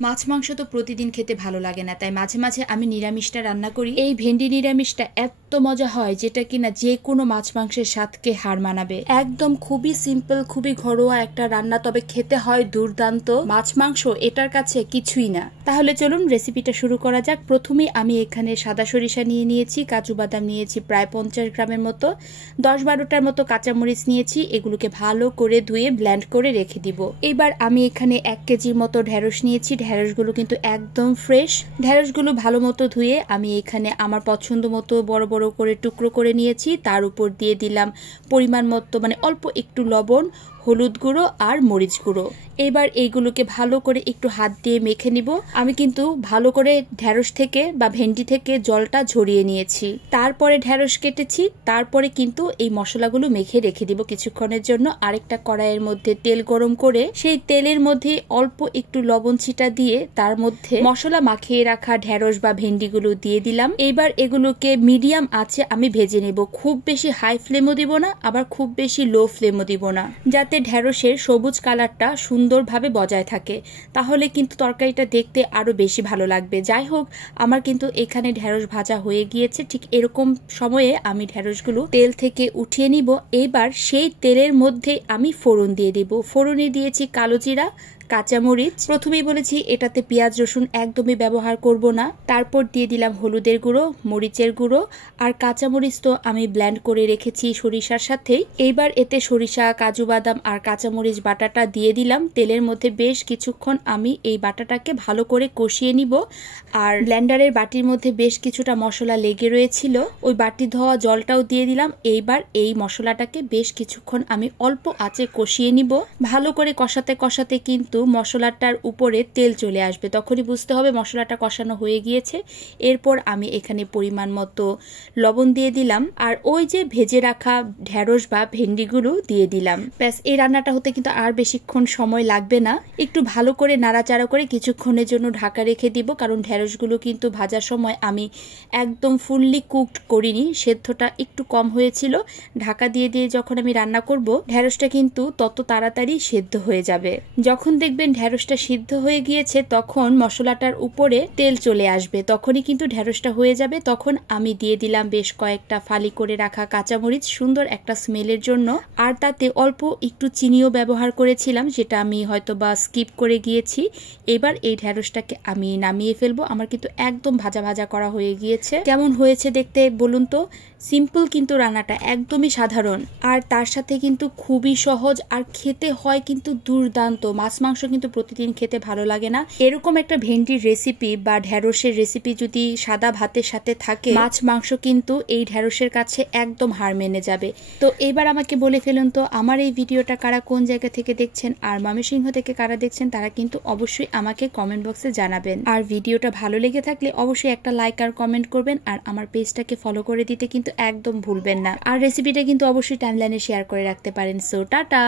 মাছ মাংস তো প্রতিদিন খেতে ভালো লাগে না, তাই মাঝে মাঝে আমি নিরামিষটা রান্না করি। এই ভেন্ডি নিরামিষটা এত মজা হয় যেটা কিনা যে কোনো মাছ মাংসের স্বাদকে হার মানাবে। একদম খুবই সিম্পল, খুবই ঘরোয়া একটা রান্না, তবে খেতে হয় দুর্দান্ত। মাছ মাংস এটার কাছে কিছুই না। তাহলে চলুন রেসিপিটা শুরু করা যাক। প্রথমেই আমি এখানে সাদা সরিষা নিয়ে নিয়েছি, কাজু বাদাম নিয়েছি প্রায় 50 গ্রামের মতো, 10-12টার মতো কাঁচামরিচ নিয়েছি। এগুলোকে ভালো করে ধুয়ে ব্লেন্ড করে রেখে দিব। এবার আমি এখানে 1 কেজির মতো ঢেঁড়স নিয়েছি। ঢেঁড়সগুলো কিন্তু একদম ফ্রেশ। ঢেঁড়সগুলো ভালো মতো ধুয়ে আমি এখানে আমার পছন্দ মতো বড় বড় করে টুকরো করে নিয়েছি। তার উপর দিয়ে দিলাম পরিমাণ মতো মানে অল্প একটু লবণ, হলুদ গুঁড়ো আর মরিচ গুঁড়ো। এবার এইগুলোকে ভালো করে একটু হাত দিয়ে মেখে নিব। আমি কিন্তু ভালো করে ঢেঁড়স থেকে বা ভেন্ডি থেকে জলটা ঝরিয়ে নিয়েছি, তারপরে ঢেঁড়স কেটেছি, তারপরে কিন্তু এই মশলাগুলো মেখে রেখে দিব কিছুক্ষণের জন্য। আরেকটা কড়াইয়ের মধ্যে তেল গরম করে সেই তেলের মধ্যে অল্প একটু লবণ ছিটা দিয়ে তার মধ্যে মশলা মাখিয়ে রাখা ঢেঁড়স বা ভেন্ডিগুলো দিয়ে দিলাম। এবার এগুলোকে মিডিয়াম আঁচে আমি ভেজে নেব। খুব বেশি হাই ফ্লেমও দিব না, আবার খুব বেশি লো ফ্লেমও দিব না, যাতে ঢেঁড়সের সবুজ কালারটা সুন্দরভাবে বজায় থাকে। তাহলে কিন্তু তরকারিটা দেখতে আরো বেশি ভালো লাগবে। যাই হোক, আমার কিন্তু এখানে ঢেঁড়স ভাজা হয়ে গিয়েছে। ঠিক এরকম সময়ে আমি ঢেঁড়সগুলো তেল থেকে উঠিয়ে নিব। এবার সেই তেলের মধ্যে আমি ফোড়ন দিয়ে দিব। ফোড়নে দিয়েছি কালো জিরা, কাঁচামরিচ। প্রথমেই বলেছি এটাতে পেঁয়াজ রসুন একদমই ব্যবহার করব না। তারপর দিয়ে দিলাম হলুদের গুঁড়ো, মরিচের গুঁড়ো আর কাঁচামরিচ তো আমি ব্লেন্ড করে রেখেছি সরিষার সাথে। এইবার এতে সরিষা, কাজু বাদাম আর কাঁচামরিচ বাটাটা দিয়ে দিলাম। তেলের মধ্যে বেশ কিছুক্ষণ আমি এই বাটাটাকে ভালো করে কষিয়ে নিব। আর ব্লেন্ডারের বাটির মধ্যে বেশ কিছুটা মশলা লেগে রয়েছিল, ওই বাটি ধোয়া জলটাও দিয়ে দিলাম। এইবার এই মশলাটাকে বেশ কিছুক্ষণ আমি অল্প আঁচে কষিয়ে নিব। ভালো করে কষাতে কষাতে কিন্তু মশলাটার উপরে তেল চলে আসবে, তখনই বুঝতে হবে মশলাটা কষানো হয়ে গিয়েছে। এরপর আমি এখানে পরিমাণ মতো লবণ দিয়ে দিলাম, আর ওই যে ভেজে রাখা ঢেঁড়স বা ভেন্ডিগুলো দিয়ে দিলাম। ব্যাস, এই রান্নাটা হতে কিন্তু আর বেশিক্ষণ সময় লাগবে না। একটু ভালো করে নাড়াচাড়া করে কিছুক্ষণের জন্য ঢাকা রেখে দিব, কারণ ঢেঁড়সগুলো কিন্তু ভাজার সময় আমি একদম ফুললি কুকড করিনি, সেদ্ধটা একটু কম হয়েছিল। ঢাকা দিয়ে দিয়ে যখন আমি রান্না করব, ঢেঁড়সটা কিন্তু তত তাড়াতাড়ি সেদ্ধ হয়ে যাবে। যখন দেখবেন ঢেঁড়সটা সিদ্ধ হয়ে গিয়েছে, তখন মশলাটার উপরে তেল চলে আসবে, তখনই কিন্তু ঢেঁড়সটা হয়ে যাবে। তখন আমি দিয়ে দিলাম বেশ কয়েকটা ফালি করে রাখা কাঁচামরিচ, সুন্দর একটা স্মেলের জন্য। আর তাতে অল্প একটু চিনিও ব্যবহার করেছিলাম, যেটা আমি হয়তো বা স্কিপ করে গিয়েছি। এবার এই ঢেঁড়সটাকে আমি নামিয়ে ফেলবো। আমার কিন্তু একদম ভাজা ভাজা করা হয়ে গিয়েছে। কেমন হয়েছে দেখতে বলুন তো? সিম্পল কিন্তু রান্নাটা একদমই সাধারণ, আর তার সাথে কিন্তু খুবই সহজ, আর খেতে হয় কিন্তু দুর্দান্ত। মাছ মাংস কিন্তু প্রতিদিন খেতে ভালো লাগে না। এরকম একটা ভেন্ডির রেসিপি বা ঢেঁড়সের রেসিপি যদি সাদা ভাতের সাথে থাকে, মাছ মাংস কিন্তু এই ঢেঁড়সের কাছে একদম হার মেনে যাবে। তো এবার আমাকে বলে ফেলুন তো, আমার এই ভিডিওটা কারা কোন জায়গা থেকে দেখছেন, আর ময়মনসিংহ থেকে কারা দেখছেন, তারা কিন্তু অবশ্যই আমাকে কমেন্ট বক্সে জানাবেন। আর ভিডিওটা ভালো লেগে থাকলে অবশ্যই একটা লাইক আর কমেন্ট করবেন, আর আমার পেজটাকে ফলো করে দিতে কিন্তু একদম ভুলবেন না। আর রেসিপিটা কিন্তু অবশ্যই টাইমলাইনে শেয়ার করে রাখতে পারেন। So tata.